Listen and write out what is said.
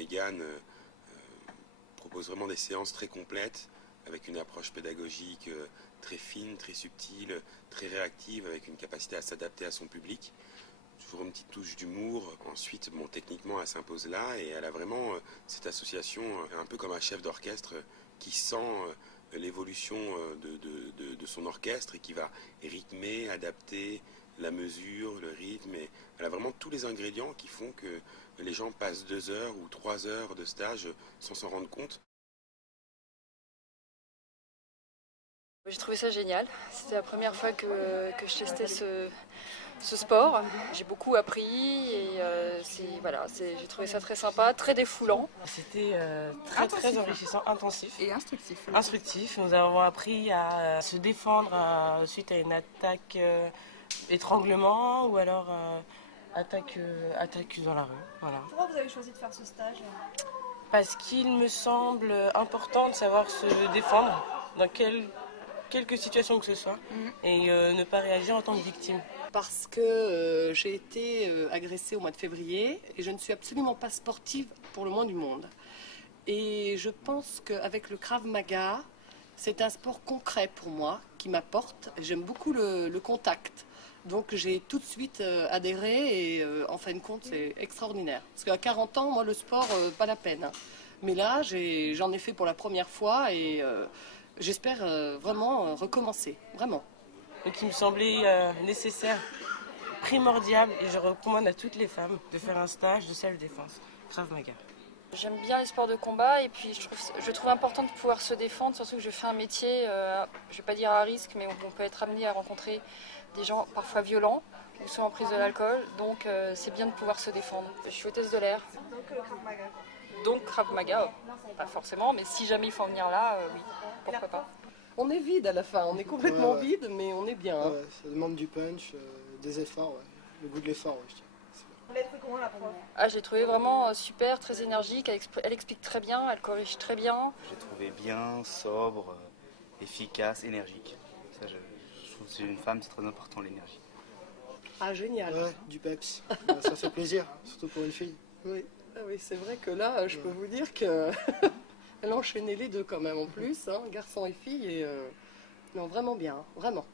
Mégane propose vraiment des séances très complètes, avec une approche pédagogique très fine, très subtile, très réactive, avec une capacité à s'adapter à son public. Toujours une petite touche d'humour. Ensuite, bon, techniquement, elle s'impose là et elle a vraiment cette association, un peu comme un chef d'orchestre qui sent l'évolution de son orchestre et qui va rythmer, adapter la mesure, le rythme. Et elle a vraiment tous les ingrédients qui font que les gens passent 2 heures ou 3 heures de stage sans s'en rendre compte. J'ai trouvé ça génial. C'était la première fois que je testais ce sport. J'ai beaucoup appris et voilà, j'ai trouvé ça très sympa, très défoulant. C'était très enrichissant, intensif. Et instructif. Instructif. Nous avons appris à se défendre suite à une attaque étranglement ou alors attaque dans la rue. Voilà. Pourquoi vous avez choisi de faire ce stage? Parce qu'il me semble important de savoir se défendre dans quelque situation que ce soit et ne pas réagir en tant que victime. Parce que j'ai été agressée au mois de février et je ne suis absolument pas sportive pour le moins du monde. Et je pense qu'avec le Krav Maga, c'est un sport concret pour moi qui m'apporte. J'aime beaucoup le contact. Donc j'ai tout de suite adhéré et en fin de compte c'est extraordinaire. Parce qu'à 40 ans, moi le sport, pas la peine. Hein. Mais là, j'en ai fait pour la première fois et j'espère vraiment recommencer, vraiment. Donc il me semblait nécessaire, primordial, et je recommande à toutes les femmes de faire un stage de self-défense, Krav Maga. J'aime bien les sports de combat et puis je trouve important de pouvoir se défendre, surtout que je fais un métier, je ne vais pas dire à risque, mais on peut être amené à rencontrer des gens parfois violents ou souvent en prise de l'alcool, donc c'est bien de pouvoir se défendre. Je suis hôtesse de l'air. Donc Krav Maga, pas forcément, mais si jamais il faut en venir là, oui, pourquoi pas. On est vide à la fin, on est complètement vide, mais on est bien. Hein. Ouais, ça demande du punch, des efforts, ouais. Le goût de l'effort, ouais, je dirais. Vous l'avez trouvé comment la prof? J'ai trouvé vraiment super, très énergique, elle explique très bien, elle corrige très bien. J'ai trouvé bien, sobre, efficace, énergique. Ça, je trouve que c'est une femme, c'est très important l'énergie. Ah génial. Ouais, du peps. Ça fait plaisir, surtout pour une fille. Oui, ah oui c'est vrai que là, je peux vous dire que elle a enchaîné les deux quand même en plus, hein, garçon et fille, et non vraiment bien, vraiment.